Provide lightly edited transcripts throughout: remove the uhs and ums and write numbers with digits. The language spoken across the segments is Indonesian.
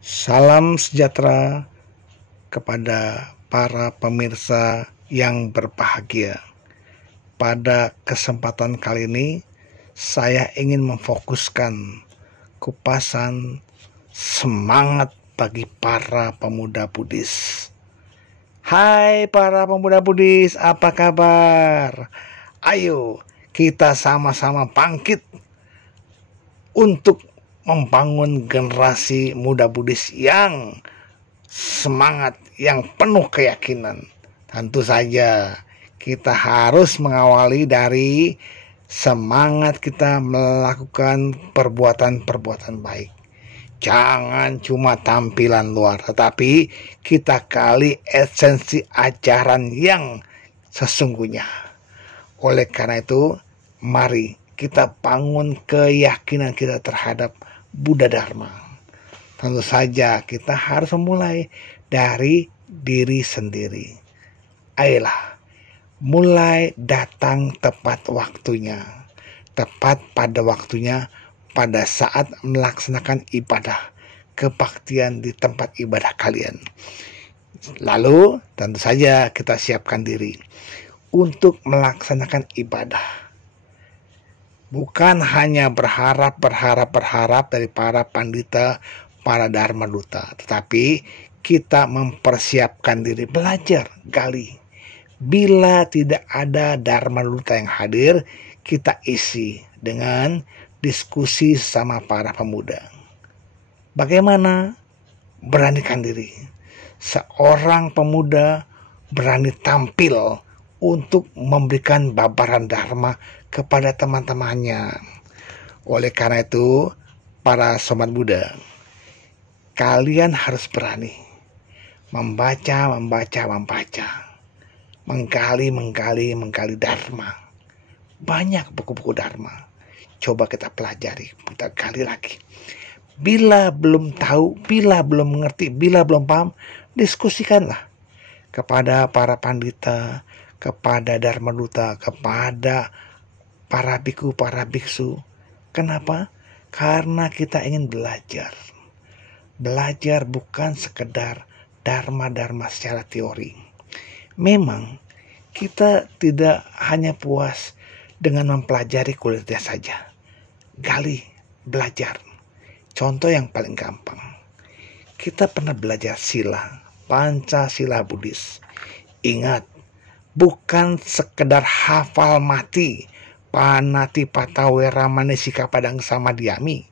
Salam sejahtera kepada para pemirsa yang berbahagia. Pada kesempatan kali ini, saya ingin memfokuskan kupasan semangat bagi para pemuda Buddhis. Hai para pemuda Buddhis, apa kabar? Ayo kita sama-sama bangkit untuk membangun generasi muda Buddhis yang semangat, yang penuh keyakinan. Tentu saja kita harus mengawali dari semangat kita melakukan perbuatan-perbuatan baik. Jangan cuma tampilan luar, tetapi kita gali esensi ajaran yang sesungguhnya. Oleh karena itu, mari kita bangun keyakinan kita terhadap Buddha Dharma. Tentu saja kita harus memulai dari diri sendiri. Ayolah, mulai datang tepat waktunya. Tepat pada waktunya pada saat melaksanakan ibadah kebaktian di tempat ibadah kalian. Lalu tentu saja kita siapkan diri untuk melaksanakan ibadah. Bukan hanya berharap dari para pandita, para dharma duta, tetapi kita mempersiapkan diri, belajar, gali. Bila tidak ada dharma duta yang hadir, kita isi dengan diskusi sama para pemuda. Bagaimana? Beranikan diri. Seorang pemuda berani tampil untuk memberikan babaran dharma kepada teman-temannya. Oleh karena itu, para sobat Buddha, kalian harus berani membaca, menggali dharma. Banyak buku-buku dharma. Coba kita pelajari, kita gali lagi. Bila belum tahu, bila belum mengerti, bila belum paham, diskusikanlah kepada para pandita, kepada dharma duta, kepada para biku, para biksu. Kenapa? Karena kita ingin belajar. Belajar bukan sekedar dharma-dharma secara teori. Memang kita tidak hanya puas dengan mempelajari kulitnya saja. Gali, belajar. Contoh yang paling gampang. Kita pernah belajar sila, Pancasila Buddhis. Ingat, bukan sekedar hafal mati panati patawera manisika padang sama diami,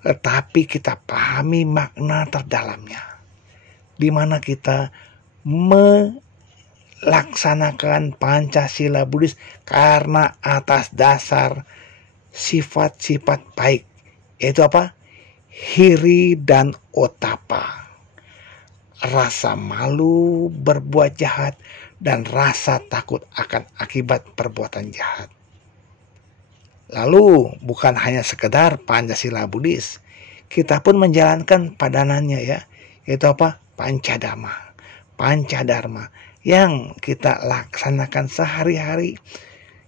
tetapi kita pahami makna terdalamnya, di mana kita melaksanakan Pancasila Buddhis karena atas dasar sifat-sifat baik, yaitu apa? Hiri dan otapa, rasa malu berbuat jahat dan rasa takut akan akibat perbuatan jahat. Lalu bukan hanya sekedar Pancasila Buddhis, kita pun menjalankan padanannya ya, yaitu apa? Pancadharma yang kita laksanakan sehari-hari.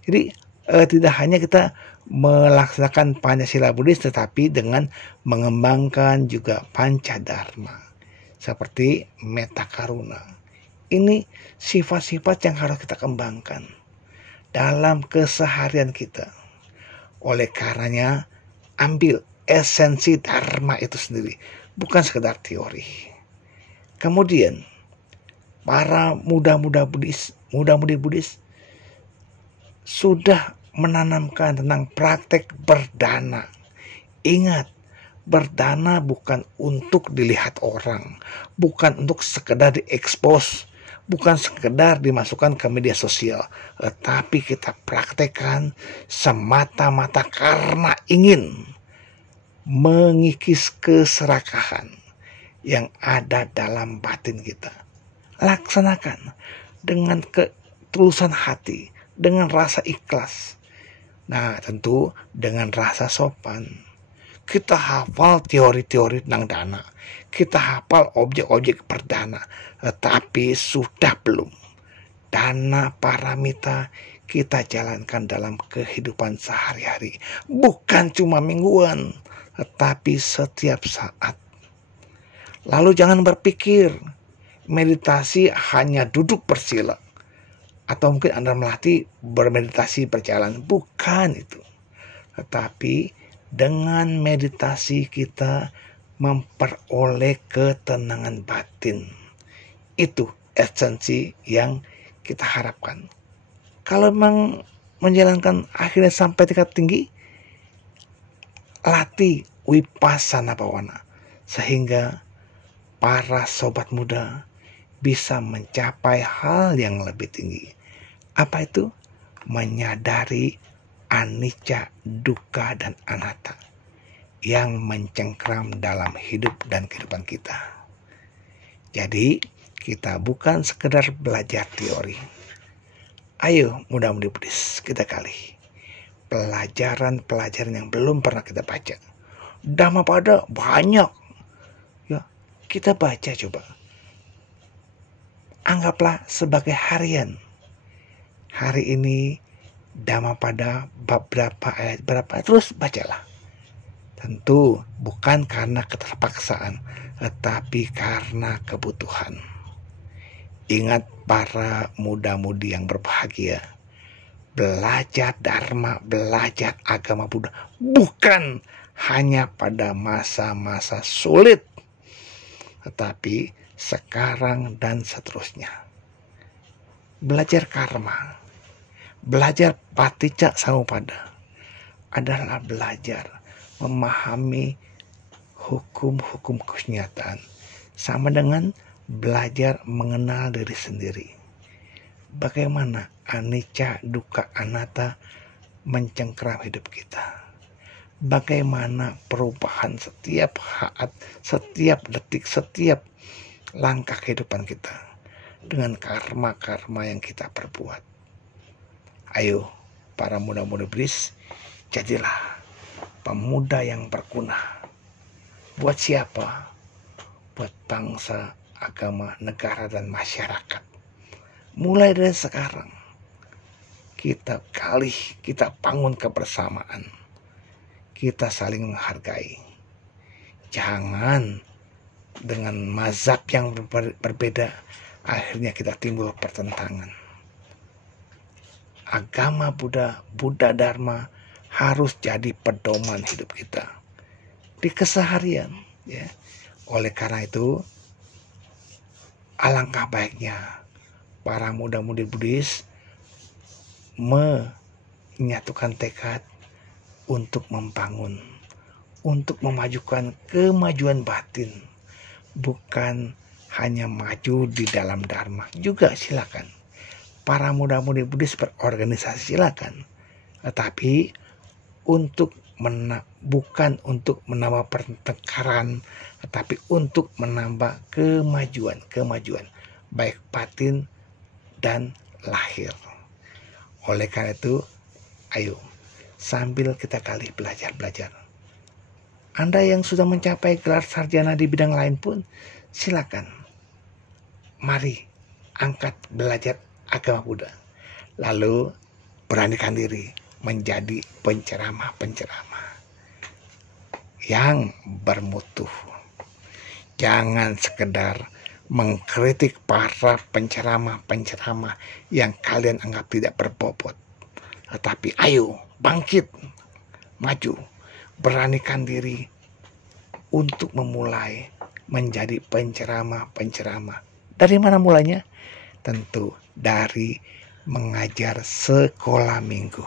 Jadi tidak hanya kita melaksanakan Pancasila Buddhis, tetapi dengan mengembangkan juga Pancadharma seperti metta karuna. Ini sifat-sifat yang harus kita kembangkan dalam keseharian kita. Oleh karenanya, ambil esensi dharma itu sendiri, bukan sekedar teori. Kemudian, para muda-mudi Buddhis sudah menanamkan tentang praktek berdana. Ingat, berdana bukan untuk dilihat orang, bukan untuk sekedar diekspos, bukan sekedar dimasukkan ke media sosial, tetapi kita praktekkan semata-mata karena ingin mengikis keserakahan yang ada dalam batin kita. Laksanakan dengan ketulusan hati, dengan rasa ikhlas. Nah, tentu dengan rasa sopan. Kita hafal teori-teori tentang dana, kita hafal objek-objek berdana, tetapi sudah belum dana paramita kita jalankan dalam kehidupan sehari-hari, bukan cuma mingguan, tetapi setiap saat. Lalu jangan berpikir meditasi hanya duduk bersila. Atau mungkin Anda melatih bermeditasi berjalan. Bukan itu. Tetapi dengan meditasi kita memperoleh ketenangan batin. Itu esensi yang kita harapkan. Kalau memang menjalankan akhirnya sampai tingkat tinggi, latih Vipassana Bhavana. Sehingga para sobat muda bisa mencapai hal yang lebih tinggi. Apa itu? Menyadari anicca, dukkha, dan anatta yang mencengkram dalam hidup dan kehidupan kita. Jadi kita bukan sekedar belajar teori. Ayo muda-mudi Buddhis, kita kali pelajaran-pelajaran yang belum pernah kita baca. Dhammapada banyak. Ya, kita baca coba. Anggaplah sebagai harian. Hari ini Dhammapada bab berapa, ayat berapa, terus bacalah. Tentu bukan karena keterpaksaan, tetapi karena kebutuhan. Ingat para muda-mudi yang berbahagia, belajar Dharma, belajar agama Buddha bukan hanya pada masa-masa sulit, tetapi sekarang dan seterusnya. Belajar karma, belajar paticca samuppada adalah belajar memahami hukum-hukum kesenyataan, sama dengan belajar mengenal diri sendiri. Bagaimana anicca, dukkha, anatta mencengkeram hidup kita. Bagaimana perubahan setiap saat, setiap detik, setiap langkah kehidupan kita dengan karma-karma yang kita perbuat. Ayo para muda-mudi Buddhis, jadilah pemuda yang berguna. Buat siapa? Buat bangsa, agama, negara, dan masyarakat. Mulai dari sekarang kita bangun kebersamaan. Kita saling menghargai. Jangan dengan mazhab yang berbeda akhirnya kita timbul pertentangan. Agama Buddha, Dharma harus jadi pedoman hidup kita di keseharian, ya. Oleh karena itu, alangkah baiknya para muda-mudi Buddhis menyatukan tekad untuk membangun, untuk memajukan kemajuan batin. Bukan hanya maju di dalam Dharma, juga silakan. Para muda-mudi Buddhis berorganisasi silakan. Tetapi bukan untuk menambah pertengkaran, tetapi untuk menambah kemajuan baik batin dan lahir. Oleh karena itu, ayo sambil kita kali belajar. Anda yang sudah mencapai gelar sarjana di bidang lain pun silakan. Mari angkat belajar agama Buddha. Lalu beranikan diri menjadi penceramah yang bermutu. Jangan sekedar mengkritik para penceramah yang kalian anggap tidak berbobot. Tetapi ayo bangkit, maju, beranikan diri untuk memulai menjadi penceramah. Dari mana mulainya? Tentu dari mengajar sekolah minggu.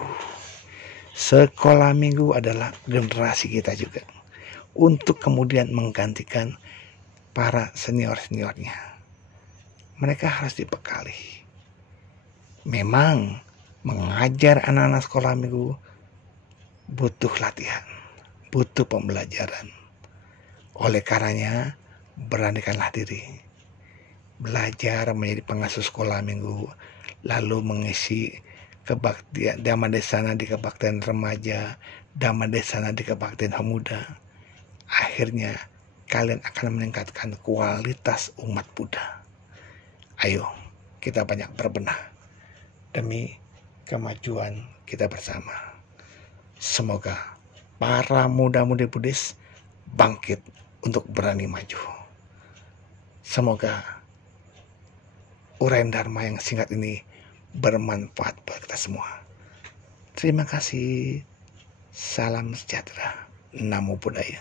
Sekolah minggu adalah generasi kita juga, untuk kemudian menggantikan para senior-seniornya. Mereka harus dibekali. Memang mengajar anak-anak sekolah minggu butuh latihan, butuh pembelajaran. Oleh karenanya, beranikanlah diri. Belajar menjadi pengasuh sekolah minggu, lalu mengisi kebaktian Dhammadesana di kebaktian remaja, Dhammadesana di kebaktian pemuda. Akhirnya kalian akan meningkatkan kualitas umat Buddha. Ayo kita banyak berbenah demi kemajuan kita bersama. Semoga para muda-mudi Buddhis bangkit untuk berani maju. Semoga uraian Dharma yang singkat ini bermanfaat buat kita semua. Terima kasih. Salam sejahtera. Namo Buddhaya.